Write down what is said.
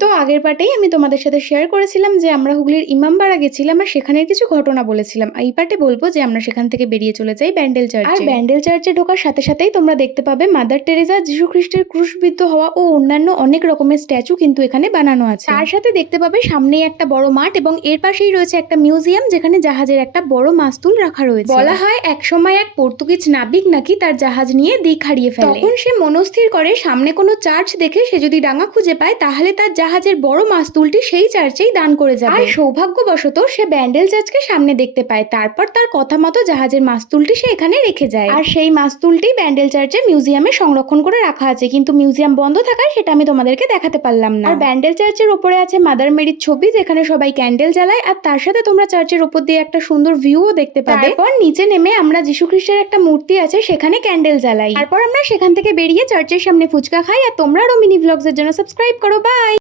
তো আগের পার্টেই আমি তোমাদের সাথে শেয়ার করেছিলাম যে আমরা হুগলির ইমামবাড়া গেছিলাম আর সেখানের কিছু ঘটনা বলেছিলাম। এই পার্টে বলবো যে আমরা সেখান থেকে বেরিয়ে চলে যাই ব্যান্ডেল চার্চে। আর ব্যান্ডেল চার্চে ঢোকার সাথে সাথেই তোমরা দেখতে পাবে মাদার টেরেজা, যীশু খ্রিস্টের ক্রুশবিদ্ধ হওয়া ও অন্যান্য অনেক রকমের স্ট্যাচু কিন্তু এখানে বানানো আছে। তার সাথে দেখতে পাবে সামনেই একটা বড় মাঠ এবং এর পাশেই রয়েছে একটা মিউজিয়াম যেখানে জাহাজের একটা বড় মাস্তুল রাখা রয়েছে। বলা হয় একসময় এক পর্তুগিজ নাবিক নাকি তার জাহাজ নিয়ে দিক হারিয়ে ফেলে। তখন সে মনস্থির করে সামনে কোনো চার্চ দেখে সে যদি ডাঙা খুঁজে পায় তাহলে তার জাহাজের বড় মাস্তুলটি সেই চার্চেই দান করে যাবে। আর সৌভাগ্যবশত সে ব্যান্ডেল চার্চকে সামনে দেখতে পায়। তারপর তার কথা মতো জাহাজের মাস্তুলটি সে এখানে রেখে যায়। আর সেই মাস্তুলটি ব্যান্ডেল চার্চের মিউজিয়ামে সংরক্ষণ করে রাখা আছে, কিন্তু মিউজিয়াম বন্ধ থাকায় সেটা আমি তোমাদেরকে দেখাতে পারলাম না। আর ব্যান্ডেল চার্চের উপরে আছে মাদার মেরির ছবি যেখানে সবাই ক্যান্ডেল জ্বালায়, আর তার সাথে তোমরা চার্চের উপর দিয়ে একটা সুন্দর ভিউও দেখতে পাবে। তারপর নিচে নেমে আমরা যীশু খ্রিস্টের একটা মূর্তি আছে সেখানে ক্যান্ডেল জ্বালাই। তারপর আমরা সেখান থেকে বেরিয়ে চার্চের সামনে ফুচকা খাই। আর তোমরা রোমিনী ভ্লগস এর জন্য সাবস্ক্রাইব করো। বাই।